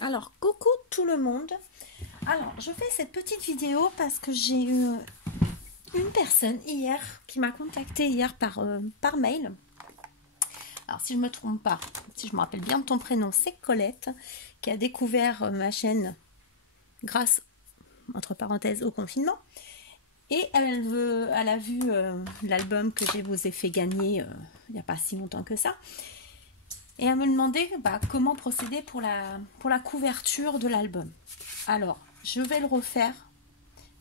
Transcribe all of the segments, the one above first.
Alors, coucou tout le monde. Alors, je fais cette petite vidéo parce que j'ai eu une personne hier qui m'a contacté hier par mail. Alors, si je me trompe pas, si je me rappelle bien de ton prénom, c'est Colette qui a découvert ma chaîne grâce, entre parenthèses, au confinement. Et elle a vu l'album que je vous ai fait gagner il n'y a pas si longtemps que ça. Et elle me demandait comment procéder pour la couverture de l'album. Alors, je vais le refaire.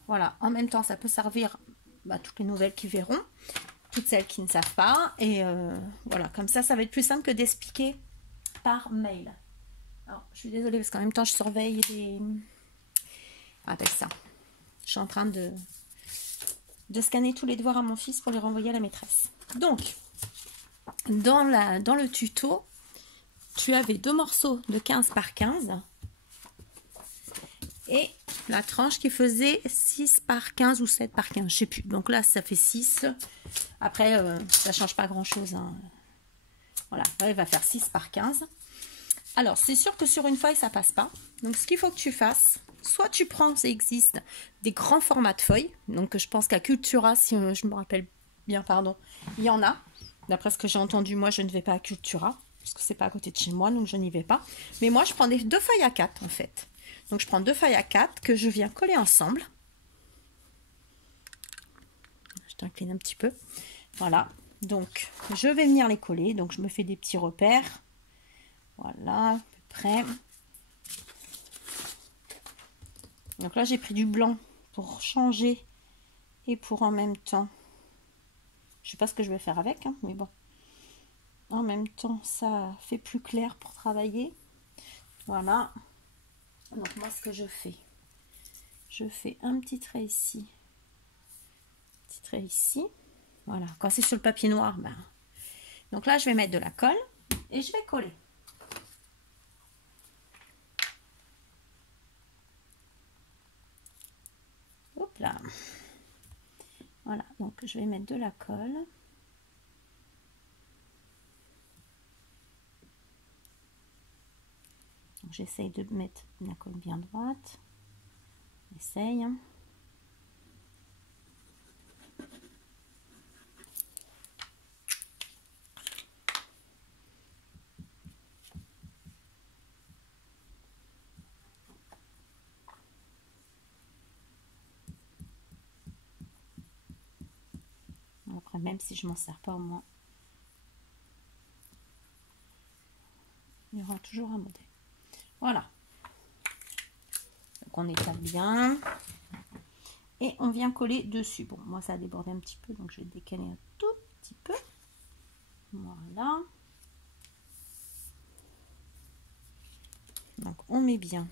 Voilà, en même temps, ça peut servir toutes les nouvelles qui verront, toutes celles qui ne savent pas. Et voilà, comme ça va être plus simple que d'expliquer par mail. Alors, je suis désolée parce qu'en même temps, je surveille les... Appelle ça. Je suis en train de scanner tous les devoirs à mon fils pour les renvoyer à la maîtresse. Donc, dans le tuto, tu avais 2 morceaux de 15 par 15 et la tranche qui faisait 6 par 15 ou 7 par 15, je sais plus. Donc là, ça fait 6. Après, ça change pas grand-chose. Hein. Voilà, là, il va faire 6 par 15. Alors, c'est sûr que sur une feuille, ça passe pas. Donc, ce qu'il faut que tu fasses, soit tu prends, ça existe, des grands formats de feuilles. Donc, je pense qu'à Cultura, si je me rappelle bien, pardon, il y en a. D'après ce que j'ai entendu, moi, je ne vais pas à Cultura. Parce que c'est pas à côté de chez moi, donc je n'y vais pas. Mais moi, je prends 2 feuilles à 4 en fait. Donc je prends 2 feuilles à 4 que je viens coller ensemble. Je t'incline un petit peu. Voilà. Donc je vais venir les coller. Donc je me fais des petits repères. Voilà, à peu près. Donc là, j'ai pris du blanc pour changer et pour en même temps. Je sais pas ce que je vais faire avec, hein, mais bon. En même temps, ça fait plus clair pour travailler. Voilà. Donc moi, ce que je fais un petit trait ici. Petit trait ici. Voilà. Quand c'est sur le papier noir, donc là, je vais mettre de la colle et je vais coller. Hop là. Voilà. Donc je vais mettre de la colle. J'essaye de mettre la colle bien droite. J'essaye. Après, même si je m'en sers pas, au moins, il y aura toujours un modèle. Voilà. Donc on étale bien. Et on vient coller dessus. Bon, moi ça a débordé un petit peu, donc je vais décaler un tout petit peu. Voilà. Donc on met bien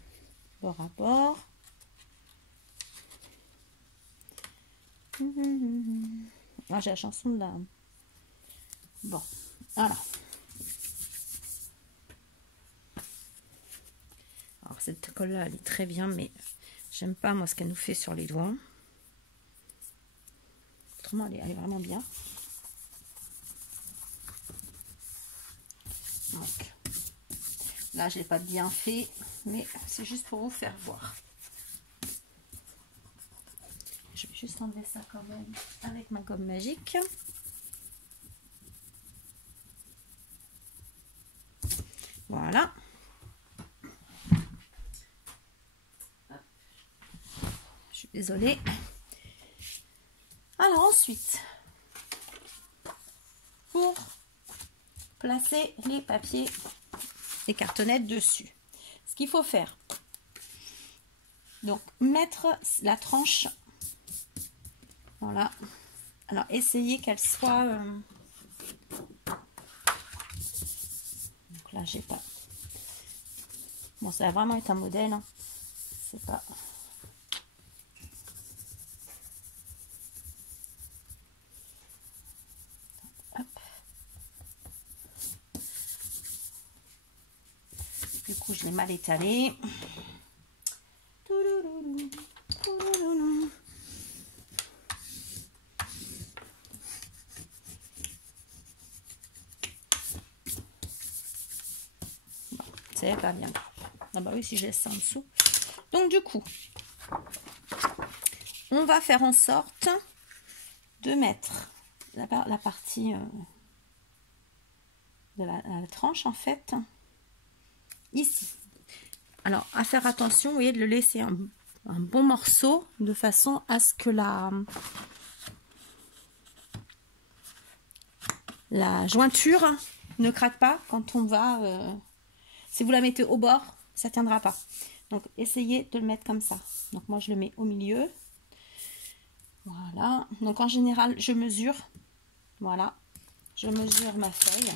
bord à bord. Ah, j'ai la chanson de la... Bon, voilà. Alors cette colle là, elle est très bien, mais j'aime pas moi ce qu'elle nous fait sur les doigts. Autrement, elle est vraiment bien. Donc là, je l'ai pas bien fait, mais c'est juste pour vous faire voir. Je vais juste enlever ça quand même avec ma gomme magique. Voilà. Je suis désolée. Alors ensuite, pour placer les papiers, les cartonnettes dessus, ce qu'il faut faire, donc mettre la tranche, voilà. Alors essayez qu'elle soit, donc là j'ai pas, bon ça va vraiment être un modèle, hein. C'est pas... Du coup, je l'ai mal étalé. Bon, c'est pas bien. Ah bah oui, si je laisse ça en dessous. Donc du coup, on va faire en sorte de mettre la partie de la tranche en fait ici. Alors à faire attention, vous voyez, de le laisser un bon morceau de façon à ce que la jointure ne craque pas quand on va si vous la mettez au bord, ça tiendra pas. Donc essayez de le mettre comme ça. Donc moi je le mets au milieu. Voilà. Donc en général je mesure. Voilà. Je mesure ma feuille.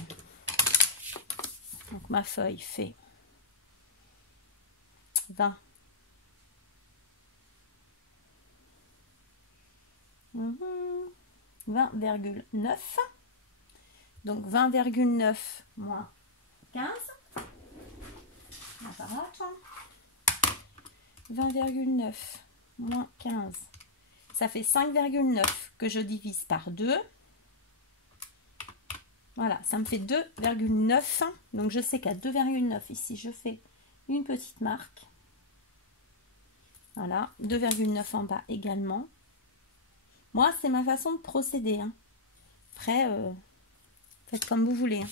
Donc ma feuille fait 20. 20,9. Donc 20,9 moins 15. 20,9 moins 15. Ça fait 5,9 que je divise par 2. Voilà, ça me fait 2,9. Donc je sais qu'à 2,9 ici, je fais une petite marque. Voilà, 2,9 en bas également. Moi, c'est ma façon de procéder. Hein. Après, faites comme vous voulez. Hein.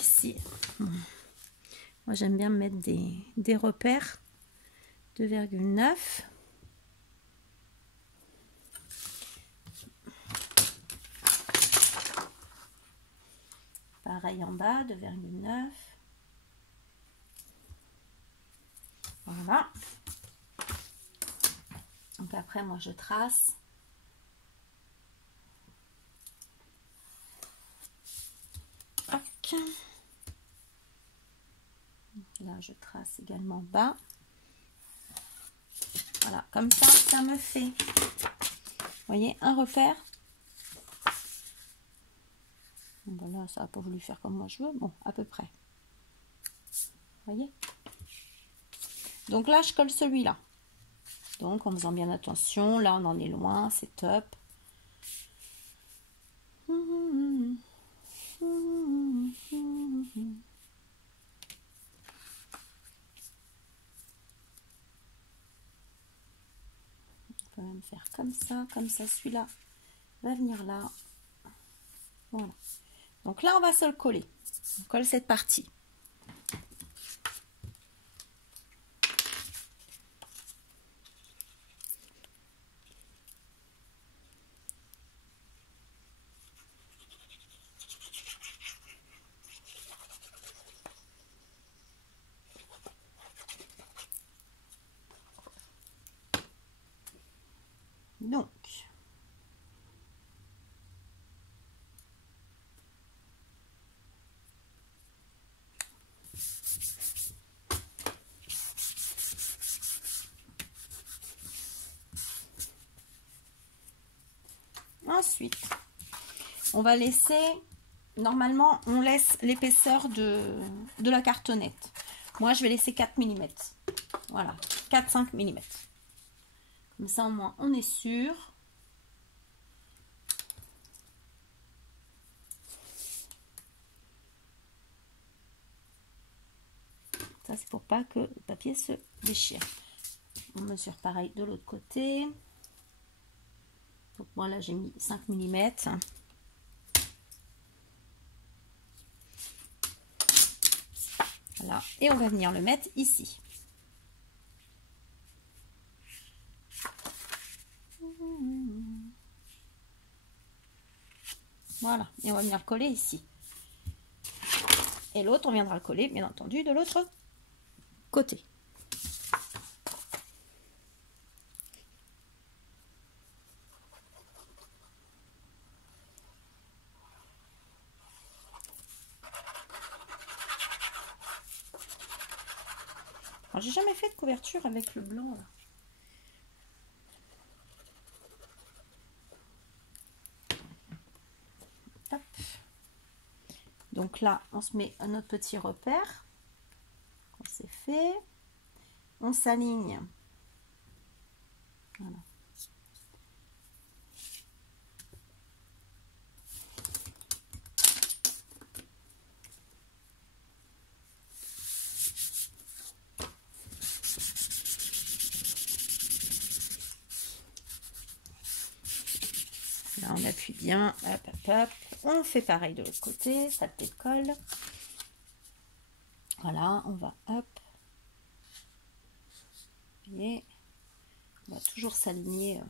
Ici, moi j'aime bien mettre des repères. 2,9. Pareil en bas, 2,9. Voilà. Donc après, moi, je trace. Tac. Là, je trace également bas. Voilà, comme ça me fait, vous voyez, un repère. Bon, là, ça n'a pas voulu faire comme moi je veux. Bon, à peu près. Vous voyez? Donc là, je colle celui-là. Donc, en faisant bien attention, là, on en est loin, c'est top. On peut même faire comme ça celui-là va venir là. Voilà. Donc là, on va se le coller. On colle cette partie. Donc, ensuite, on va laisser, normalement, on laisse l'épaisseur de la cartonnette. Moi, je vais laisser 4 mm. Voilà, 4-5 mm. Comme ça, au moins, on est sûr. Ça, c'est pour pas que le papier se déchire. On mesure pareil de l'autre côté. Donc, moi, là, j'ai mis 5 mm. Voilà. Et on va venir le mettre ici. Voilà. Et on va venir le coller ici. Et l'autre, on viendra le coller, bien entendu, de l'autre côté. Alors, j'ai jamais fait de couverture avec le blanc là. Hop. Donc là, on se met un autre petit repère. On s'est fait. On s'aligne. Voilà. appuie bien, hop, hop, hop. On fait pareil de l'autre côté, ça te décolle. Voilà, on va, hop. Et on va toujours s'aligner.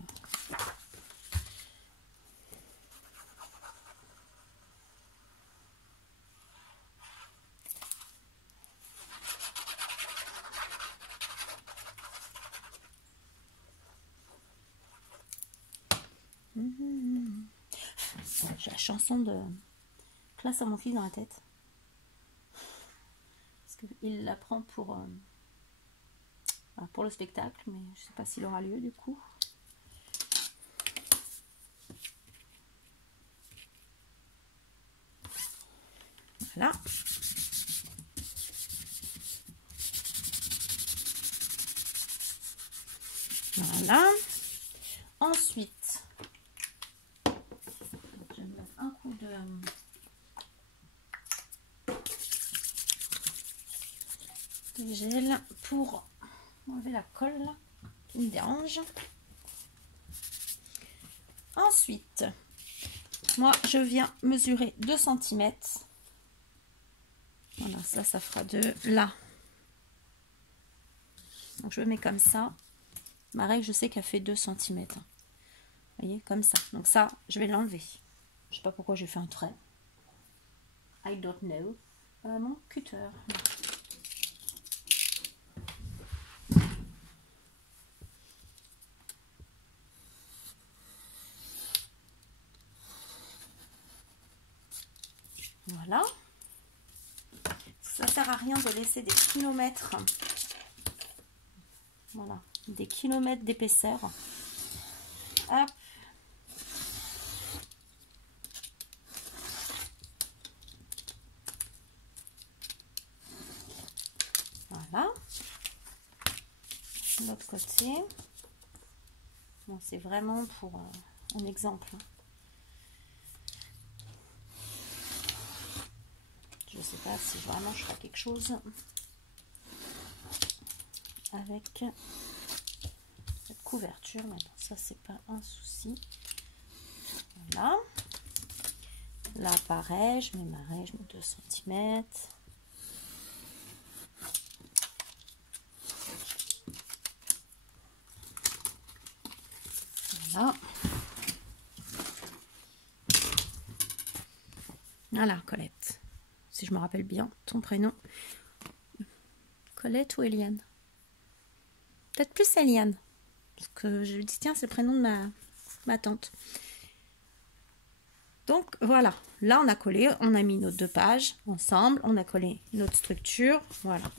J'ai la chanson de Classe à mon fils dans la tête. Parce qu'il la prend pour le spectacle, mais je ne sais pas s'il aura lieu du coup. Voilà. Voilà. Ensuite, je vais mettre un coup de gel pour enlever la colle qui me dérange. Ensuite, moi je viens mesurer 2 cm. Voilà, ça fera de là. Donc je mets comme ça. Ma règle, je sais qu'elle fait 2 cm. Vous voyez, comme ça. Donc ça, je vais l'enlever. Je sais pas pourquoi j'ai fait un trait. I don't know. Mon cutter. Voilà. Ça sert à rien de laisser des kilomètres. Voilà, des kilomètres d'épaisseur. Hop. Voilà. L'autre côté. Bon, c'est vraiment pour un exemple. Je ne sais pas si vraiment je ferai quelque chose avec cette couverture. Mais bon, ça, c'est pas un souci. Voilà. Là, pareil, je mets ma règle, je mets 2 cm. Voilà. Voilà, Colette. Si je me rappelle bien ton prénom. Colette ou Eliane? Peut-être plus Eliane. Parce que je lui dis, tiens, c'est le prénom de ma tante. Donc voilà, là on a collé, on a mis nos 2 pages ensemble, on a collé notre structure, voilà.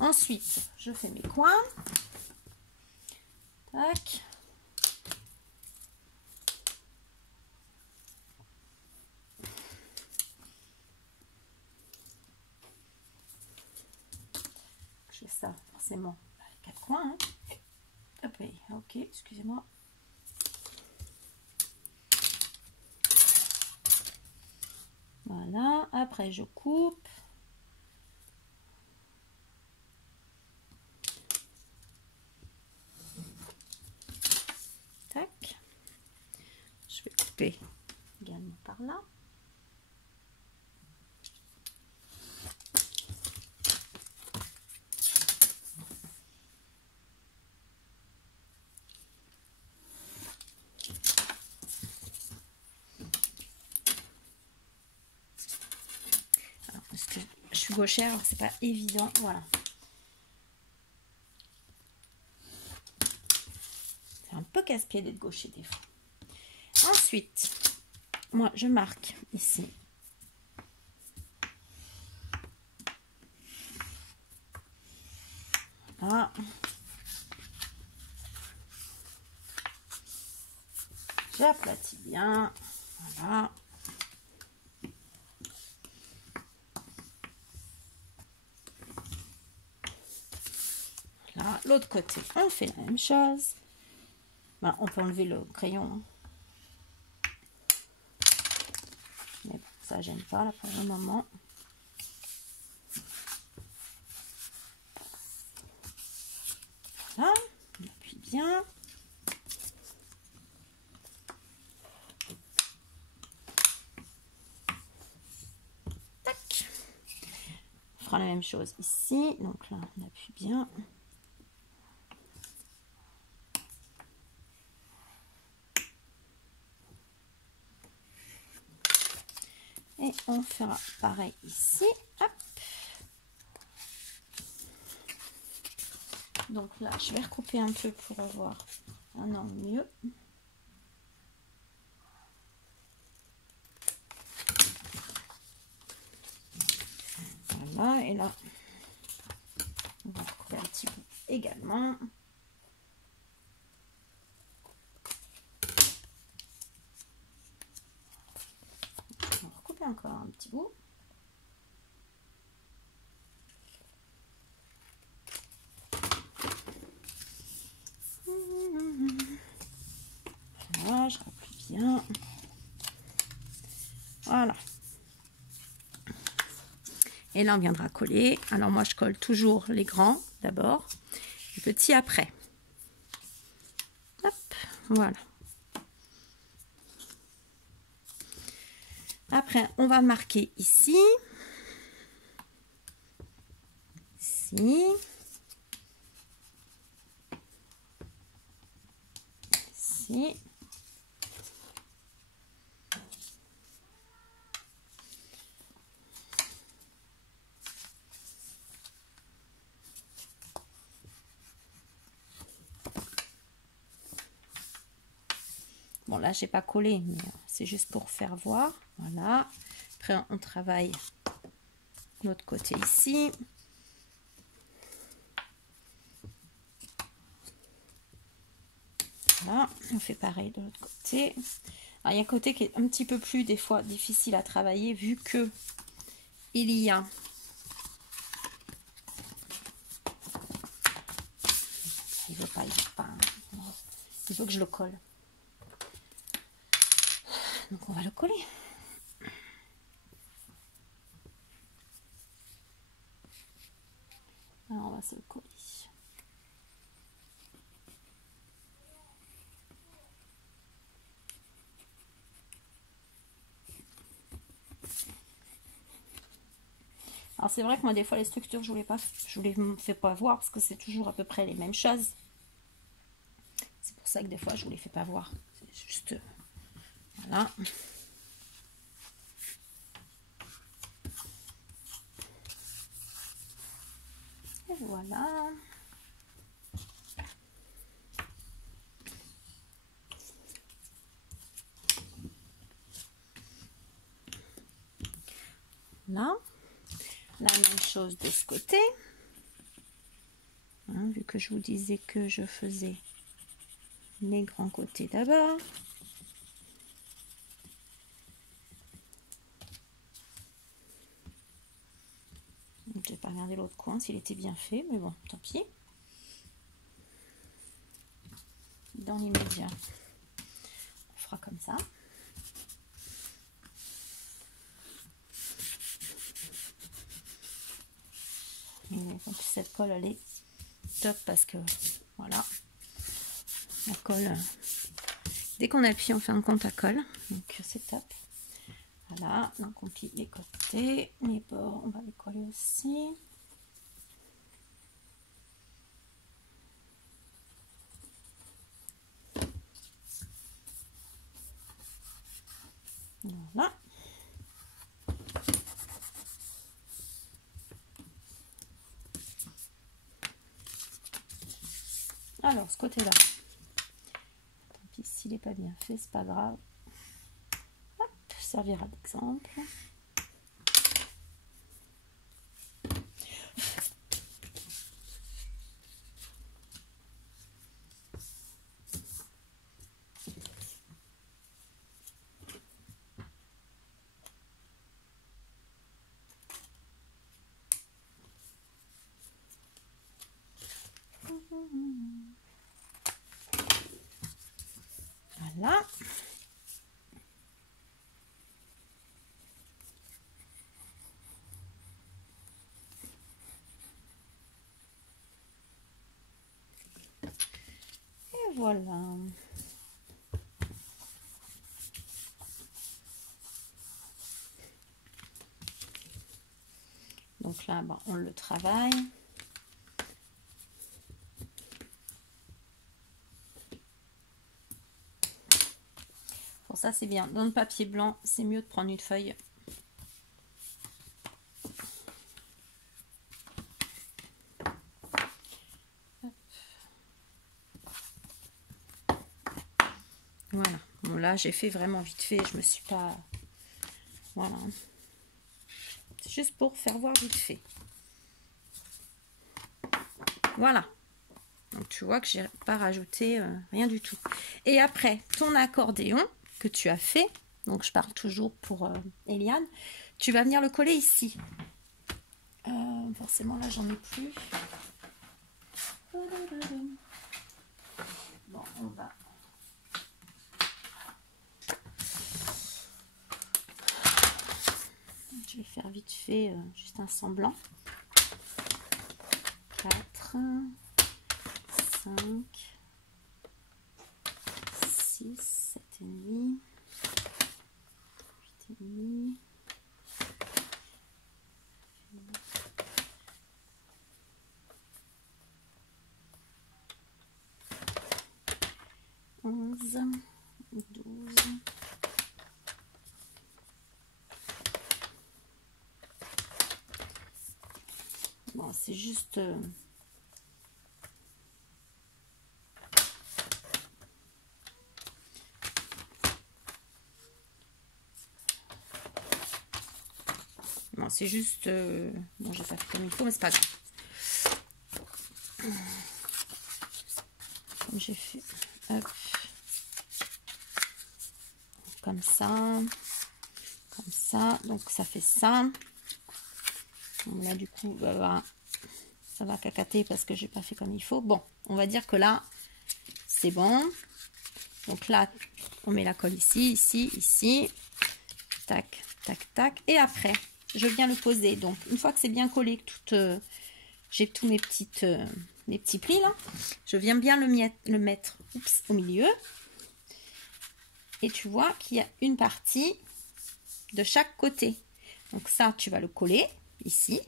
Ensuite, je fais mes coins. Tac. Je fais ça forcément avec 4 coins. Hein. Hop, ok, excusez-moi. Voilà, après je coupe. Tac. Je vais couper également par là. Alors, parce que je suis gauchère, c'est pas évident. Voilà. C'est un peu casse-pied d'être gaucher des fois. Ensuite, moi je marque ici. Voilà. J'aplatis bien. Voilà. Là, l'autre côté, on fait la même chose. Ben, on peut enlever le crayon. Mais bon, ça ne gêne pas là pour le moment. Voilà, on appuie bien. fera la même chose ici. Donc là, on appuie bien. Et on fera pareil ici. Hop. Donc là, je vais recouper un peu pour avoir un angle mieux. Voilà, et là, on va recouper un petit bout également. On va recouper encore un petit bout. Voilà, je rappuie bien. Voilà. Et là, on viendra coller. Alors, moi, je colle toujours les grands d'abord, les petits après. Hop, voilà. Après, on va marquer ici. Ici. Ici. Bon, là, j'ai pas collé, mais c'est juste pour faire voir. Voilà. Après, on travaille l'autre côté ici. Voilà. On fait pareil de l'autre côté. Alors, il y a un côté qui est un petit peu plus, des fois, difficile à travailler, vu que il y a... Il veut pas, il faut que je le colle. Donc, on va le coller. Alors, on va se le coller. Alors, c'est vrai que moi, des fois, les structures, je vous les fais pas voir parce que c'est toujours à peu près les mêmes choses. C'est pour ça que des fois, je vous les fais pas voir. C'est juste... Voilà. Et voilà. Là. La même chose de ce côté. Hein, vu que je vous disais que je faisais les grands côtés d'abord. Je n'ai pas regardé l'autre coin s'il était bien fait, mais bon, tant pis. Dans l'immédiat, on fera comme ça. Et donc cette colle, elle est top parce que, voilà, la colle, dès qu'on appuie, en fin de compte, elle colle. Donc c'est top. Voilà, donc on plie les côtés, les bords, on va les coller aussi. Voilà. Alors, ce côté-là, tant pis s'il n'est pas bien fait, c'est pas grave. Hop, servira d'exemple. Voilà. Et voilà. Donc Donc là, bon, on le travaille. Pour ça, c'est bien. Dans le papier blanc, c'est mieux de prendre une feuille. Voilà. Bon, là, j'ai fait vraiment vite fait. Je me suis pas... Voilà. C'est juste pour faire voir vite fait. Voilà. Donc, tu vois que j'ai pas rajouté rien du tout. Et après, ton accordéon que tu as fait, donc je parle toujours pour Eliane, tu vas venir le coller ici. Forcément, là, j'en ai plus. Bon, on va... Je vais faire vite fait, juste un semblant. 4, 5, 6, 7 et demi, 8 et demi, 11, 12, bon, c'est juste... Bon, c'est juste... Bon, j'ai pas fait comme il faut, mais c'est pas grave. Comme j'ai fait... Hop. Comme ça. Comme ça. Donc, ça fait ça. Bon, là, du coup, bah, ça va cacater parce que j'ai pas fait comme il faut. Bon, on va dire que là, c'est bon. Donc là, on met la colle ici, ici, ici. Tac, tac, tac. Et après... je viens le poser. Donc, une fois que c'est bien collé, que j'ai tous mes petits plis là, je viens bien le mettre au milieu. Et tu vois qu'il y a une partie de chaque côté. Donc ça, tu vas le coller ici.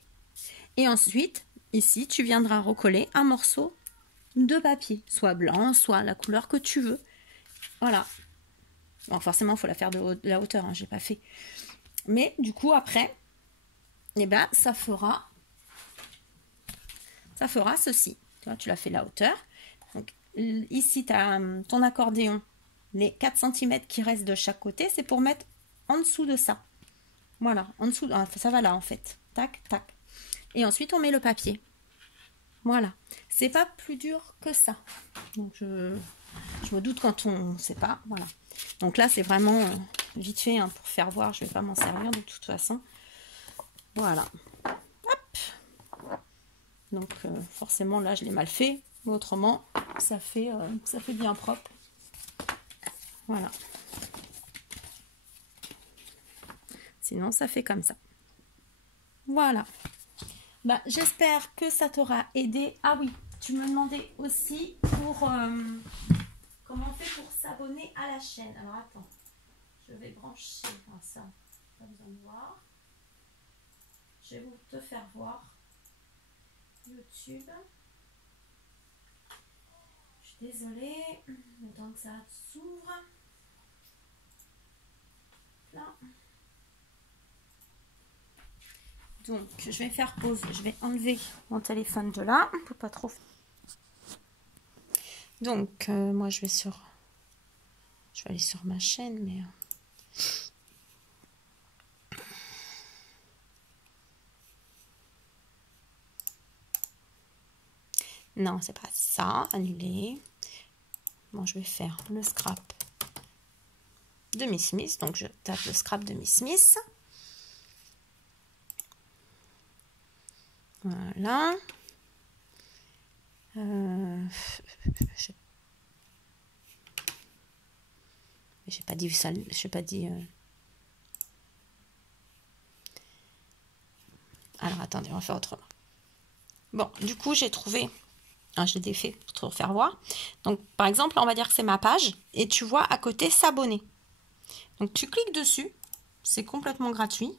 Et ensuite, ici, tu viendras recoller un morceau de papier, soit blanc, soit la couleur que tu veux. Voilà. Bon, forcément, il faut la faire de la hauteur, hein, j'ai pas fait. Mais du coup, après... et ben ça fera ceci. Tu vois, tu l'as fait la hauteur. Donc ici, tu as ton accordéon, les 4 cm qui restent de chaque côté, c'est pour mettre en dessous de ça. Voilà, en dessous, ça va là en fait. Tac, tac. Et ensuite, on met le papier. Voilà. C'est pas plus dur que ça. Donc je me doute quand on ne sait pas. Voilà. Donc là, c'est vraiment vite fait hein, pour faire voir. Je vais pas m'en servir de toute façon. Voilà. Hop. Donc forcément là je l'ai mal fait, mais autrement ça fait bien propre. Voilà. Sinon ça fait comme ça. Voilà. Bah, j'espère que ça t'aura aidé. Ah oui, tu me demandais aussi pour comment on fait pour s'abonner à la chaîne. Alors attends, je vais brancher ça. Pas besoin de voir. Je vais te faire voir YouTube. Je suis désolée, le temps que ça s'ouvre. Là. Donc, je vais faire pause. Je vais enlever mon téléphone de là. On peut pas trop. Donc, moi, je vais aller sur ma chaîne, mais... non, c'est pas ça. Annuler. Bon, je vais faire le scrap de Miss Smith. Donc, je tape le scrap de Miss Smith. Voilà. J'ai pas dit ça. Je n'ai pas dit. Alors, attendez, on va faire autrement. Bon, du coup, j'ai trouvé. Je l'ai défait pour te refaire voir. Donc, par exemple, on va dire que c'est ma page. Et tu vois à côté s'abonner. Donc, tu cliques dessus. C'est complètement gratuit.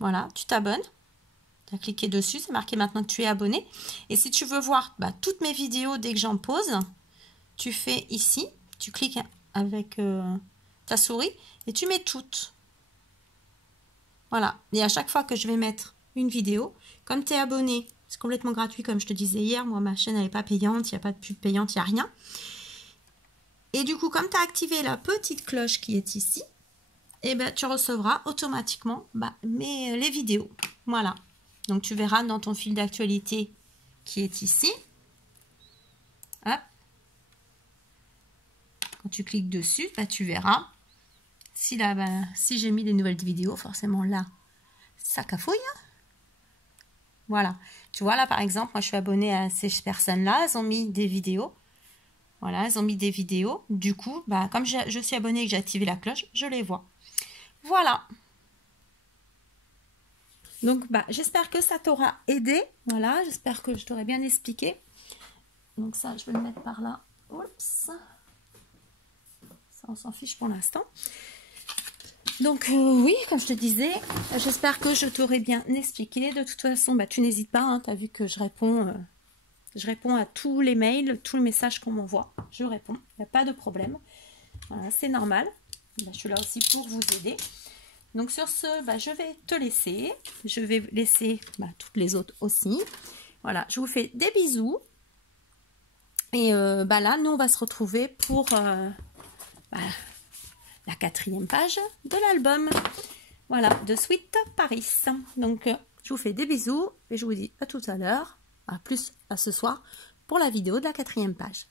Voilà, tu t'abonnes. Tu as cliqué dessus, c'est marqué maintenant que tu es abonné. Et si tu veux voir toutes mes vidéos dès que j'en pose, tu fais ici, tu cliques avec ta souris et tu mets toutes. Voilà. Et à chaque fois que je vais mettre une vidéo, comme tu es abonné, c'est complètement gratuit comme je te disais hier. Moi, ma chaîne, elle n'est pas payante, il n'y a pas de pub payante, il n'y a rien. Et du coup, comme tu as activé la petite cloche qui est ici, et tu recevras automatiquement les vidéos. Voilà. Donc, tu verras dans ton fil d'actualité qui est ici. Hop. Quand tu cliques dessus, tu verras. Si là, si j'ai mis des nouvelles vidéos, forcément là, ça cafouille. Voilà. Tu vois là, par exemple, moi je suis abonnée à ces personnes-là. Elles ont mis des vidéos. Voilà, elles ont mis des vidéos. Du coup, comme je suis abonnée et que j'ai activé la cloche, je les vois. Voilà. Donc, j'espère que ça t'aura aidé. Voilà, j'espère que je t'aurai bien expliqué. Donc ça, je vais le mettre par là. Oups. Ça, on s'en fiche pour l'instant. Donc oui, comme je te disais, j'espère que je t'aurai bien expliqué. De toute façon, tu n'hésites pas. Hein, tu as vu que je réponds à tous les mails, tous les messages qu'on m'envoie. Je réponds, il n'y a pas de problème. Voilà, c'est normal. Je suis là aussi pour vous aider. Donc sur ce, je vais te laisser. Je vais laisser toutes les autres aussi. Voilà, je vous fais des bisous. Et là, nous, on va se retrouver pour la 4e page de l'album. Voilà, de Sweet Paris. Donc, je vous fais des bisous et je vous dis à tout à l'heure, à plus à ce soir, pour la vidéo de la 4e page.